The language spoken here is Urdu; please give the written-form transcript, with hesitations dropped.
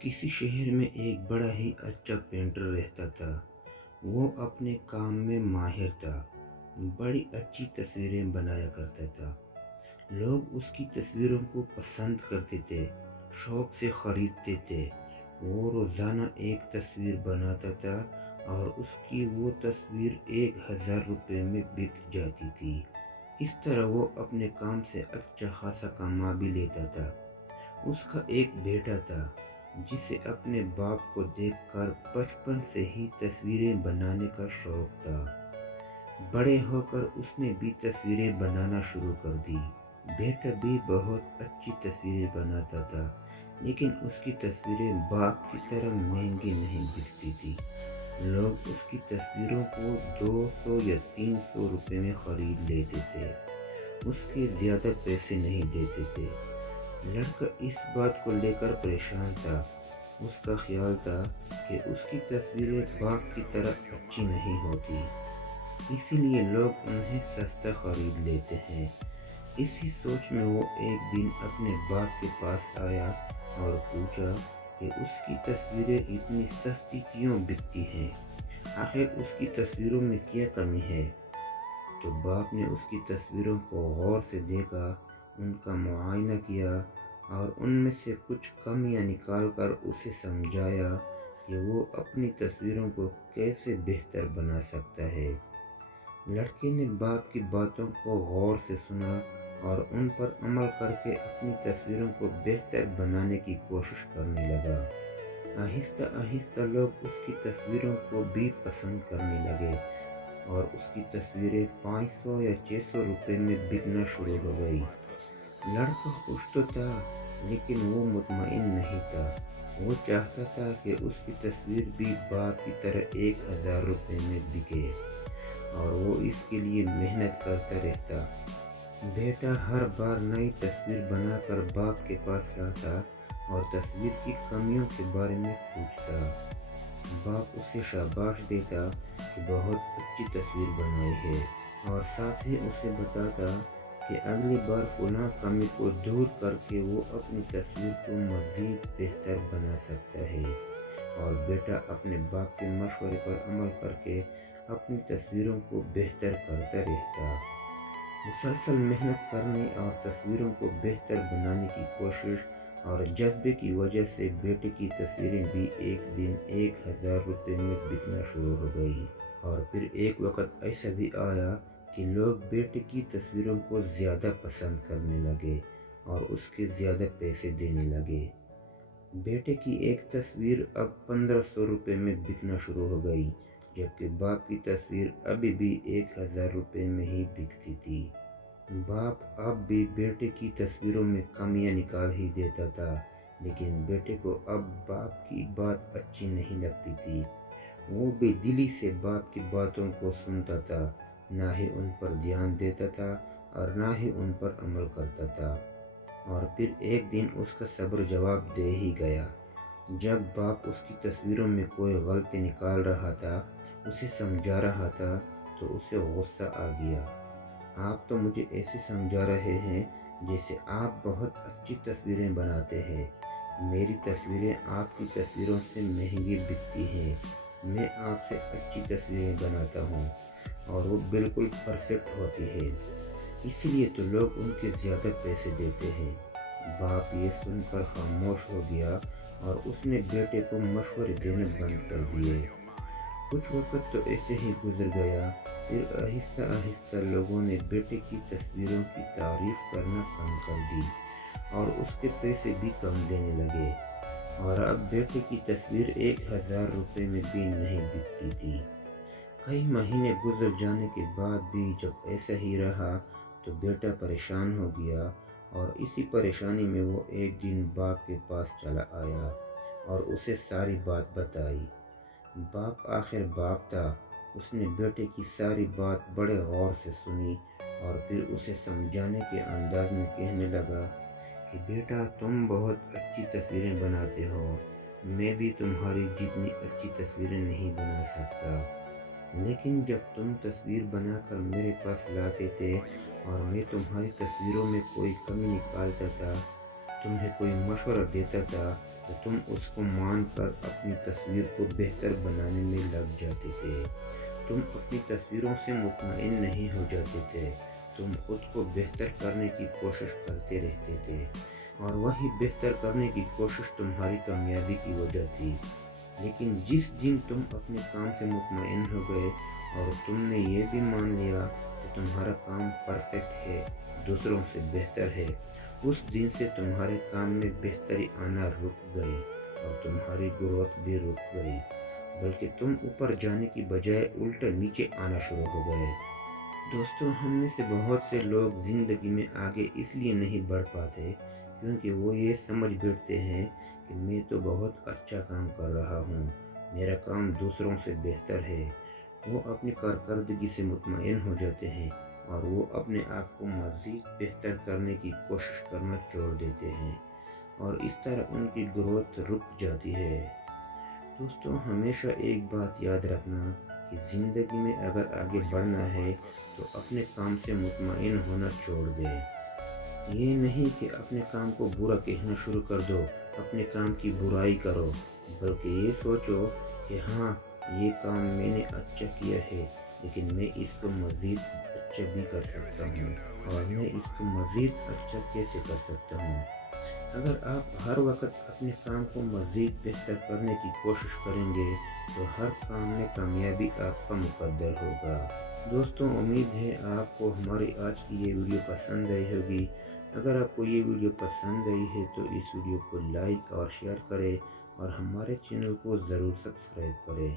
کسی شہر میں ایک بڑا ہی اچھا پینٹر رہتا تھا۔ وہ اپنے کام میں ماہر تھا، بڑی اچھی تصویریں بنایا کرتا تھا۔ لوگ اس کی تصویروں کو پسند کرتے تھے، شوق سے خریدتے تھے۔ وہ روزانہ ایک تصویر بناتا تھا اور اس کی وہ تصویر 1000 روپے میں بک جاتی تھی۔ اس طرح وہ اپنے کام سے اچھا خاصا کما بھی لیتا تھا۔ اس کا ایک بیٹا تھا جسے اپنے باپ کو دیکھ کر بچپن سے ہی تصویریں بنانے کا شوق تھا۔ بڑے ہو کر اس نے بھی تصویریں بنانا شروع کر دی۔ بیٹا بھی بہت اچھی تصویریں بناتا تھا، لیکن اس کی تصویریں باپ کی طرح مہنگی نہیں بکتی تھی۔ لوگ اس کی تصویروں کو 200 یا 300 روپے میں خرید لیتے تھے، اس کے زیادہ پیسے نہیں دیتے تھے۔ لڑکا اس بات کو لے کر پریشان تھا۔ اس کا خیال تھا کہ اس کی تصویریں باپ کی طرح اچھی نہیں ہوتی، اسی لیے لوگ انہیں سستا خرید لیتے ہیں۔ اسی سوچ میں وہ ایک دن اپنے باپ کے پاس آیا اور پوچھا کہ اس کی تصویریں اتنی سستی کیوں بکتی ہیں؟ آخر اس کی تصویروں میں کیا کمی ہے؟ تو باپ نے اس کی تصویروں کو غور سے دیکھا، ان کا معائنہ کیا اور ان میں سے کچھ کمیاں نکال کر اسے سمجھایا کہ وہ اپنی تصویروں کو کیسے بہتر بنا سکتا ہے۔ لڑکے نے باپ کی باتوں کو غور سے سنا اور ان پر عمل کر کے اپنی تصویروں کو بہتر بنانے کی کوشش کرنے لگا۔ آہستہ آہستہ لوگ اس کی تصویروں کو بھی پسند کرنے لگے اور اس کی تصویریں 500 یا 600 روپے میں بکنا شروع ہو گئی۔ لڑکا خوش تو تھا، لیکن وہ مطمئن نہیں تھا۔ وہ چاہتا تھا کہ اس کی تصویر بھی باپ کی طرح 1000 روپے میں بکے اور وہ اس کے لیے محنت کرتا رہتا۔ بیٹا ہر بار نئی تصویر بنا کر باپ کے پاس لاتا اور تصویر کی کمیوں کے بارے میں پوچھتا۔ باپ اسے شاباش دیتا کہ بہت اچھی تصویر بنائی ہے اور ساتھ ہی اسے بتاتا کہ اگلی بار فلاں کمی کو دور کر کے وہ اپنی تصویر کو مزید بہتر بنا سکتا ہے، اور بیٹا اپنے باپ کے مشورے پر عمل کر کے اپنی تصویروں کو بہتر کرتا رہتا۔ مسلسل محنت کرنے اور تصویروں کو بہتر بنانے کی کوشش اور جذبے کی وجہ سے بیٹے کی تصویریں بھی ایک دن 1000 روپے میں بکنا شروع ہو گئی۔ اور پھر ایک وقت ایسا بھی آیا کہ لوگ بیٹے کی تصویروں کو زیادہ پسند کرنے لگے اور اس کے زیادہ پیسے دینے لگے۔ بیٹے کی ایک تصویر اب 1500 روپے میں بکنا شروع ہو گئی، جبکہ باپ کی تصویر ابھی بھی 1000 روپے میں ہی بکتی تھی۔ باپ اب بھی بیٹے کی تصویروں میں کمیاں نکال ہی دیتا تھا، لیکن بیٹے کو اب باپ کی بات اچھی نہیں لگتی تھی۔ وہ بے دلی سے باپ کی باتوں کو سنتا تھا، نہ ہی ان پر دھیان دیتا تھا اور نہ ہی ان پر عمل کرتا تھا۔ اور پھر ایک دن اس کا صبر جواب دے ہی گیا۔ جب باپ اس کی تصویروں میں کوئی غلطی نکال رہا تھا، اسے سمجھا رہا تھا، تو اسے غصہ آ گیا۔ آپ تو مجھے ایسے سمجھا رہے ہیں جیسے آپ بہت اچھی تصویریں بناتے ہیں۔ میری تصویریں آپ کی تصویروں سے مہنگی بکتی ہیں۔ میں آپ سے اچھی تصویریں بناتا ہوں اور وہ بالکل پرفیکٹ ہوتی ہے، اس لیے تو لوگ ان کے زیادہ پیسے دیتے ہیں۔ باپ یہ سن کر خاموش ہو گیا اور اس نے بیٹے کو مشورے دینے بند کر دیے۔ کچھ وقت تو ایسے ہی گزر گیا، پھر آہستہ آہستہ لوگوں نے بیٹے کی تصویروں کی تعریف کرنا کم کر دی اور اس کے پیسے بھی کم دینے لگے، اور اب بیٹے کی تصویر 1000 روپے میں بھی نہیں بکتی تھی۔ کئی مہینے گزر جانے کے بعد بھی جب ایسا ہی رہا تو بیٹا پریشان ہو گیا، اور اسی پریشانی میں وہ ایک دن باپ کے پاس چلا آیا اور اسے ساری بات بتائی۔ باپ آخر باپ تھا، اس نے بیٹے کی ساری بات بڑے غور سے سنی اور پھر اسے سمجھانے کے انداز میں کہنے لگا کہ بیٹا، تم بہت اچھی تصویریں بناتے ہو، میں بھی تمہاری جتنی اچھی تصویریں نہیں بنا سکتا، لیکن جب تم تصویر بنا کر میرے پاس لاتے تھے اور میں تمہاری تصویروں میں کوئی کمی نکالتا تھا، تمہیں کوئی مشورہ دیتا تھا، تو تم اس کو مان کر اپنی تصویر کو بہتر بنانے میں لگ جاتے تھے۔ تم اپنی تصویروں سے مطمئن نہیں ہو جاتے تھے، تم خود کو بہتر کرنے کی کوشش کرتے رہتے تھے، اور وہی بہتر کرنے کی کوشش تمہاری کامیابی کی وجہ تھی۔ لیکن جس دن تم اپنے کام سے مطمئن ہو گئے اور تم نے یہ بھی مان لیا کہ تمہارا کام پرفیکٹ ہے، دوسروں سے بہتر ہے، اس دن سے تمہارے کام میں بہتری آنا رک گئی اور تمہاری گروتھ بھی رک گئی، بلکہ تم اوپر جانے کی بجائے الٹا نیچے آنا شروع ہو گئے۔ دوستوں، ہم میں سے بہت سے لوگ زندگی میں آگے اس لیے نہیں بڑھ پاتے کیونکہ وہ یہ سمجھ بیٹھتے ہیں کہ میں تو بہت اچھا کام کر رہا ہوں، میرا کام دوسروں سے بہتر ہے۔ وہ اپنی کارکردگی سے مطمئن ہو جاتے ہیں اور وہ اپنے آپ کو مزید بہتر کرنے کی کوشش کرنا چھوڑ دیتے ہیں، اور اس طرح ان کی گروتھ رک جاتی ہے۔ دوستوں، ہمیشہ ایک بات یاد رکھنا کہ زندگی میں اگر آگے بڑھنا ہے تو اپنے کام سے مطمئن ہونا چھوڑ دے۔ یہ نہیں کہ اپنے کام کو برا کہنا شروع کر دو، اپنے کام کی برائی کرو، بلکہ یہ سوچو کہ ہاں، یہ کام میں نے اچھا کیا ہے، لیکن میں اس کو مزید اچھا بھی کر سکتا ہوں، اور میں اس کو مزید اچھا کیسے کر سکتا ہوں۔ اگر آپ ہر وقت اپنے کام کو مزید بہتر کرنے کی کوشش کریں گے تو ہر کام میں کامیابی آپ کا مقدر ہوگا۔ دوستوں، امید ہے آپ کو ہماری آج کی یہ ویڈیو پسند آئی ہوگی۔ اگر آپ کو یہ ویڈیو پسند آئی ہے تو اس ویڈیو کو لائک اور شیئر کریں اور ہمارے چینل کو ضرور سبسکرائب کریں۔